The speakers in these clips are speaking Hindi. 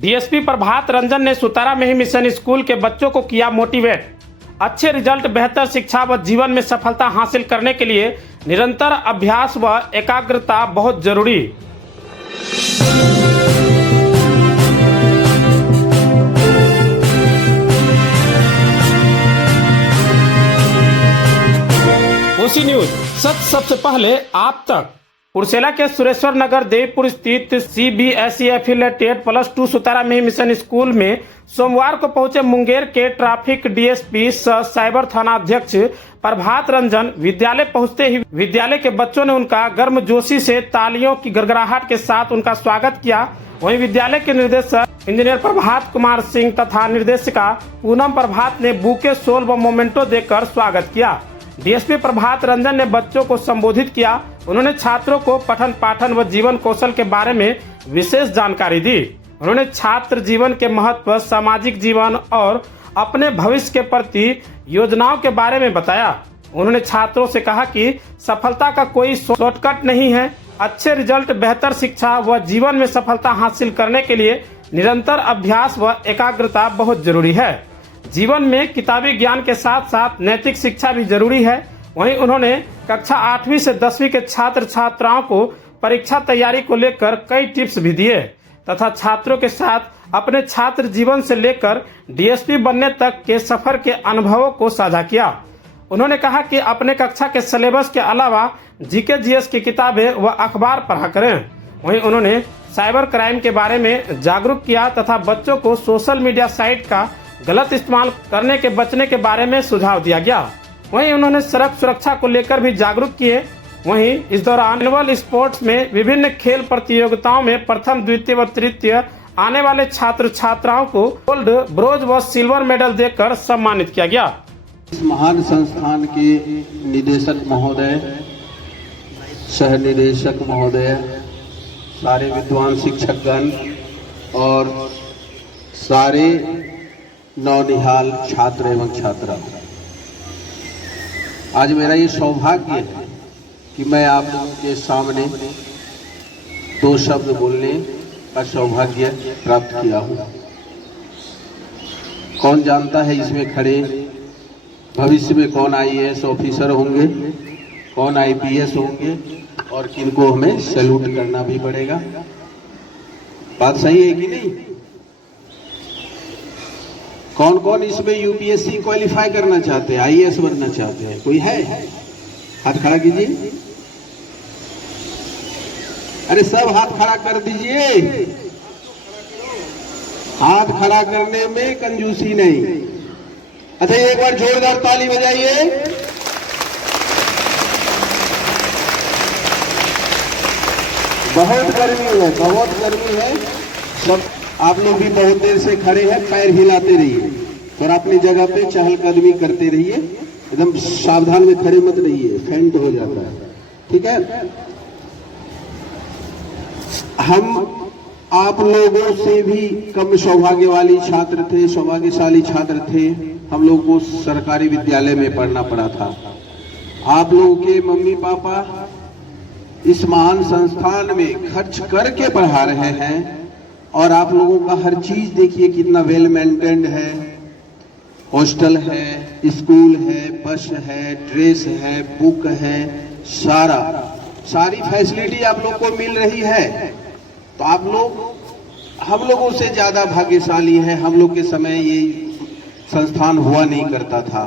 डीएसपी प्रभात रंजन ने सुतारा में ही मिशन स्कूल के बच्चों को किया मोटिवेट। अच्छे रिजल्ट, बेहतर शिक्षा व जीवन में सफलता हासिल करने के लिए निरंतर अभ्यास व एकाग्रता बहुत जरूरी। ओसी न्यूज, सच सबसे पहले आप तक। पुरसेला के सुरेश्वर नगर देवपुर स्थित CBSE एफिलेटेड +2 सुतारा में मिशन स्कूल में सोमवार को पहुंचे मुंगेर के ट्रैफिक DSP सह साइबर थाना अध्यक्ष प्रभात रंजन। विद्यालय पहुंचते ही विद्यालय के बच्चों ने उनका गर्मजोशी से तालियों की गड़गड़ाहट के साथ उनका स्वागत किया। वहीं विद्यालय के निर्देशक इंजीनियर प्रभात कुमार सिंह तथा निर्देशिका पूनम प्रभात ने बुके, शॉल व मोमेंटो देकर स्वागत किया। डीएसपी प्रभात रंजन ने बच्चों को संबोधित किया। उन्होंने छात्रों को पठन पाठन व जीवन कौशल के बारे में विशेष जानकारी दी। उन्होंने छात्र जीवन के महत्व, सामाजिक जीवन और अपने भविष्य के प्रति योजनाओं के बारे में बताया। उन्होंने छात्रों से कहा कि सफलता का कोई शॉर्टकट नहीं है। अच्छे रिजल्ट, बेहतर शिक्षा व जीवन में सफलता हासिल करने के लिए निरंतर अभ्यास व एकाग्रता बहुत जरूरी है। जीवन में किताबी ज्ञान के साथ साथ नैतिक शिक्षा भी जरूरी है। वहीं उन्होंने कक्षा 8वीं से 10वीं के छात्र छात्राओं को परीक्षा तैयारी को लेकर कई टिप्स भी दिए तथा छात्रों के साथ अपने छात्र जीवन से लेकर DSP बनने तक के सफर के अनुभवों को साझा किया। उन्होंने कहा कि अपने कक्षा के सिलेबस के अलावा GK GS की किताबें व अखबार पढ़ा करें। वहीं उन्होंने साइबर क्राइम के बारे में जागरूक किया तथा बच्चों को सोशल मीडिया साइट का गलत इस्तेमाल करने के बचने के बारे में सुझाव दिया गया। वहीं उन्होंने सड़क सुरक्षा को लेकर भी जागरूक किए। वहीं इस दौरान एनुअल स्पोर्ट्स में विभिन्न खेल प्रतियोगिताओं में प्रथम, द्वितीय व तृतीय आने वाले छात्र छात्राओं को गोल्ड, ब्रोंज व सिल्वर मेडल देकर सम्मानित किया गया। इस महान संस्थान के निदेशक महोदय, सह निदेशक महोदय, सारे विद्वान शिक्षकगण और सारे नौनिहाल छात्र एवं छात्रा, आज मेरा ये सौभाग्य है कि मैं आप लोगों के सामने 2 शब्द बोलने का सौभाग्य प्राप्त किया हूँ। कौन जानता है इसमें खड़े भविष्य में कौन IAS ऑफिसर होंगे, कौन IPS होंगे और किनको हमें सैल्यूट करना भी पड़ेगा। बात सही है कि नहीं? कौन कौन इसमें UPSC क्वालिफाई करना चाहते हैं, IAS बनना चाहते हैं? कोई है? हाथ खड़ा कीजिए। अरे सब हाथ खड़ा कर दीजिए। हाथ खड़ा करने में कंजूसी नहीं। अच्छा, एक बार जोरदार ताली बजाइए। बहुत गर्मी है, बहुत गर्मी है। सब आप लोग भी बहुत देर से खड़े हैं, पैर हिलाते रहिए और अपनी जगह पे चहलकदमी करते रहिए। एकदम सावधान में खड़े मत रहिए, फेंट हो जाता है। ठीक है? हम आप लोगों से भी कम सौभाग्यशाली छात्र थे। हम लोग को सरकारी विद्यालय में पढ़ना पड़ा था। आप लोगों के मम्मी पापा इस महान संस्थान में खर्च करके पढ़ा रहे हैं और आप लोगों का हर चीज देखिए कितना वेल मेंटेन्ड है। हॉस्टल है, स्कूल है, बस है, ड्रेस है, बुक है, सारी फैसिलिटी आप लोग को मिल रही है। तो आप लोग हम लोगों से ज्यादा भाग्यशाली है। हम लोग के समय ये संस्थान हुआ नहीं करता था।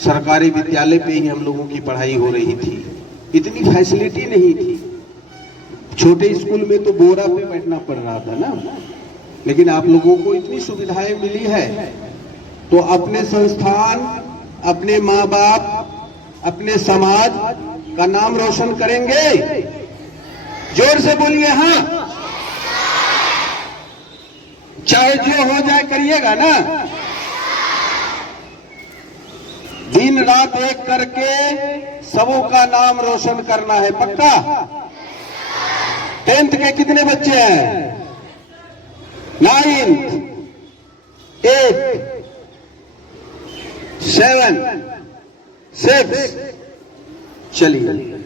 सरकारी विद्यालय पे ही हम लोगों की पढ़ाई हो रही थी। इतनी फैसिलिटी नहीं थी। छोटे स्कूल में तो बोरा पे बैठना पड़ रहा था ना, लेकिन आप लोगों को इतनी सुविधाएं मिली है। तो अपने संस्थान, अपने माँ बाप, अपने समाज का नाम रोशन करेंगे। जोर से बोलिए हाँ। चाहे जो हो जाए करिएगा ना। दिन रात एक करके सबों का नाम रोशन करना है, पक्का? 10th के कितने बच्चे हैं? 9th, 8th, 7, 6। चलिए,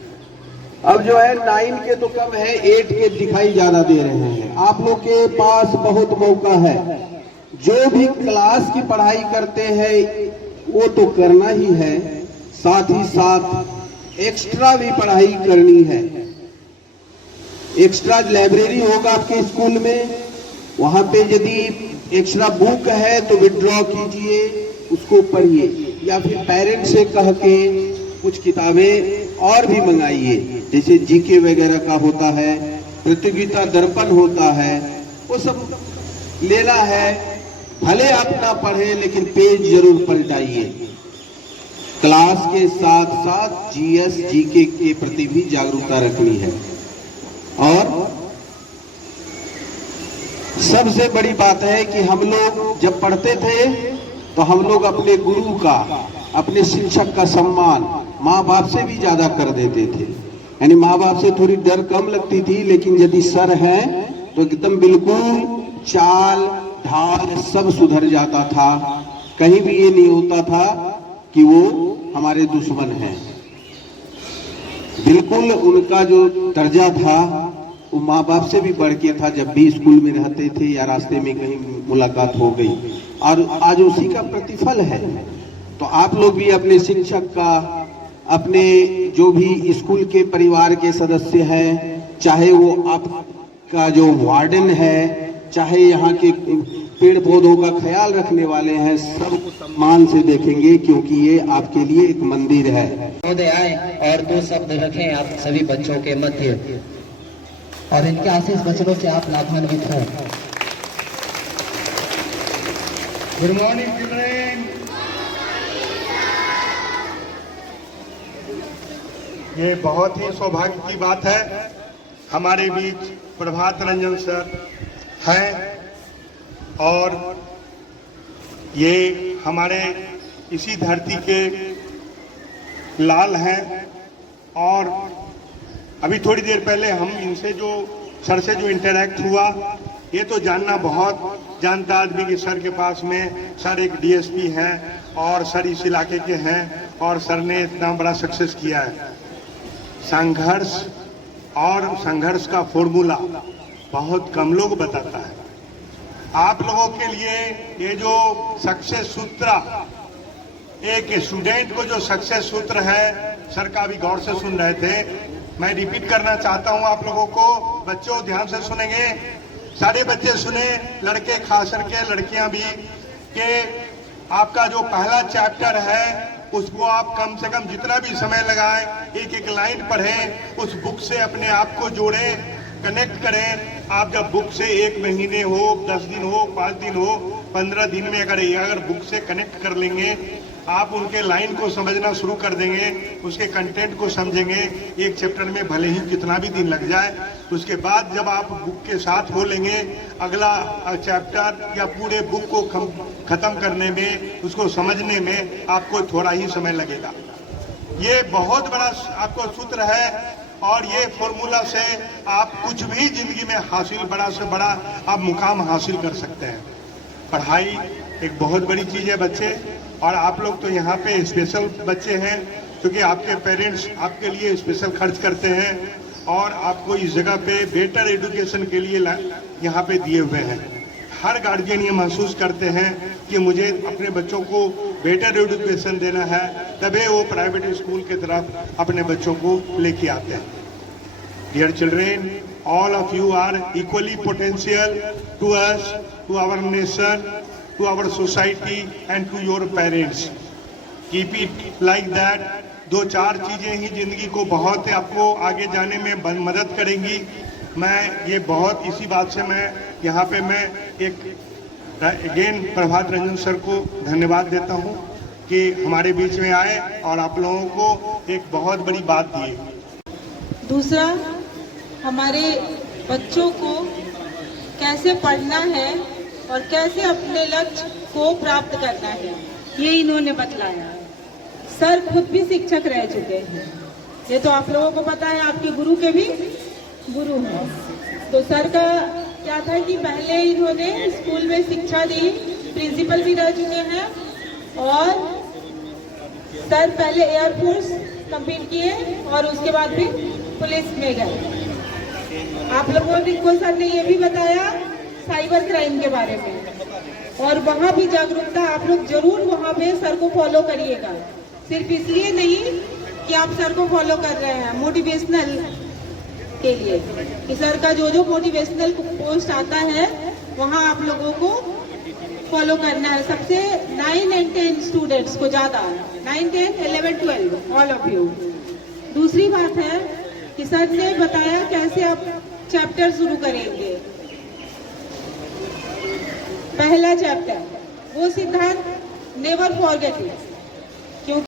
अब जो है 9 के तो कम है, 8 के दिखाई ज्यादा दे रहे हैं। आप लोग के पास बहुत मौका है। जो भी क्लास की पढ़ाई करते हैं वो तो करना ही है, साथ ही साथ एक्स्ट्रा भी पढ़ाई करनी है। एक्स्ट्रा लाइब्रेरी होगा आपके स्कूल में, वहां पे यदि एक्स्ट्रा बुक है तो विड्रॉ कीजिए, उसको पढ़िए, या फिर पेरेंट्स से कह के कुछ किताबें और भी मंगाइए, जैसे जीके वगैरह का होता है, प्रतियोगिता दर्पण होता है, वो सब लेना है। भले आप ना पढ़े लेकिन पेज जरूर पलटाइए। क्लास के साथ साथ जीएस जीके के प्रति भी जागरूकता रखनी है। और सबसे बड़ी बात है कि हम लोग जब पढ़ते थे तो हम लोग अपने गुरु का, अपने शिक्षक का सम्मान माँ बाप से भी ज्यादा कर देते थे। यानी माँ बाप से थोड़ी डर कम लगती थी, लेकिन यदि सर है तो एकदम बिल्कुल चाल ढाल सब सुधर जाता था। कहीं भी ये नहीं होता था कि वो हमारे दुश्मन हैं। बिल्कुल उनका जो दर्जा था वो माँ बाप से भी बढ़ के था। जब भी स्कूल में रहते थे या रास्ते में कहीं मुलाकात हो गई, और आज उसी का प्रतिफल है। तो आप लोग भी अपने शिक्षक का, अपने जो भी स्कूल के परिवार के सदस्य हैं, चाहे वो आपका जो वार्डन है, चाहे यहाँ के पेड़ पौधों का ख्याल रखने वाले हैं, सबको सम्मान से देखेंगे, क्योंकि ये आपके लिए एक मंदिर है। महोदय आए और 2 शब्द रखें आप सभी बच्चों के मध्य, और इनके आशीष वचनों से आप लाभान्वित हों। Good morning children. ये बहुत ही सौभाग्य की बात है, हमारे बीच प्रभात रंजन सर हैं, और ये हमारे इसी धरती के लाल हैं। और अभी थोड़ी देर पहले हम इनसे जो सर से जो इंटरैक्ट हुआ, ये तो जानना बहुत जानता आदमी कि सर के पास में सर एक डीएसपी हैं और सर इस इलाके के हैं, और सर ने इतना बड़ा सक्सेस किया है। संघर्ष और संघर्ष का फॉर्मूला बहुत कम लोग बताता है। आप लोगों के लिए ये जो सक्सेस सूत्र, एक स्टूडेंट को जो सक्सेस सूत्र है, सर का भी गौर से सुन रहे थे, मैं रिपीट करना चाहता हूं आप लोगों को। बच्चों ध्यान से सुनेंगे, सारे बच्चे सुने, लड़के खास करके, लड़कियां भी, कि आपका जो पहला चैप्टर है उसको आप कम से कम जितना भी समय लगाएं, एक एक लाइन पढ़ें, उस बुक से अपने आप को जोड़ें, कनेक्ट करें। आप जब बुक से 1 महीने हो, 10 दिन हो, 5 दिन हो, 15 दिन में अगर बुक से कनेक्ट कर लेंगे, आप उनके लाइन को समझना शुरू कर देंगे, उसके कंटेंट को समझेंगे। एक चैप्टर में भले ही कितना भी दिन लग जाए, उसके बाद जब आप बुक के साथ हो लेंगे, अगला चैप्टर या पूरे बुक को खत्म करने में, उसको समझने में आपको थोड़ा ही समय लगेगा। ये बहुत बड़ा आपको सूत्र है, और ये फॉर्मूला से आप कुछ भी जिंदगी में हासिल, बड़ा से बड़ा आप मुकाम हासिल कर सकते हैं। पढ़ाई एक बहुत बड़ी चीज है बच्चे, और आप लोग तो यहाँ पे स्पेशल बच्चे हैं, क्योंकि आपके पेरेंट्स आपके लिए स्पेशल खर्च करते हैं, और आपको इस जगह पे बेटर एजुकेशन के लिए यहाँ पे दिए हुए हैं। हर गार्जियन ये महसूस करते हैं कि मुझे अपने बच्चों को बेटर एजुकेशन देना है, तभी वो प्राइवेट स्कूल की तरफ अपने बच्चों को लेके आते हैं। Dear children, all of you are equally potential to us, to our nation, to our society and to your parents. Keep it like that. 2-4 चीजें ही जिंदगी को बहुत आपको आगे जाने में मदद करेंगी। मैं ये बहुत इसी बात से मैं यहाँ पे मैं एक अगेन प्रभात रंजन सर को धन्यवाद देता हूँ कि हमारे बीच में आए और आप लोगों को एक बहुत बड़ी बात दी। दूसरा, हमारे बच्चों को कैसे पढ़ना है और कैसे अपने लक्ष्य को प्राप्त करना है, ये इन्होंने बतलाया। सर खुद भी शिक्षक रह चुके हैं, ये तो आप लोगों को पता है, आपके गुरु के भी गुरु हैं। तो सर का क्या था कि पहले इन्होंने स्कूल में शिक्षा दी, प्रिंसिपल भी रह चुके हैं, और सर पहले एयरफोर्स कंप्लीट किए और उसके बाद फिर पुलिस में गए। आप लोगों को सर ने ये भी बताया साइबर क्राइम के बारे में, और वहाँ भी जागरूकता आप लोग जरूर वहाँ पे सर को फॉलो करिएगा। सिर्फ इसलिए नहीं कि आप सर को फॉलो कर रहे हैं मोटिवेशनल के लिए, कि सर का जो मोटिवेशनल पोस्ट आता है वहाँ आप लोगों को फॉलो करना है। सबसे 9 and 10 स्टूडेंट्स को ज़्यादा, 9, 10, 11, 12 ऑल ऑफ यू। दूसरी बात है कि सर ने बताया कैसे आप चैप्टर शुरू करेंगे। पहला चैप्टर वो सिद्धांत नेवर फॉरगेट इट,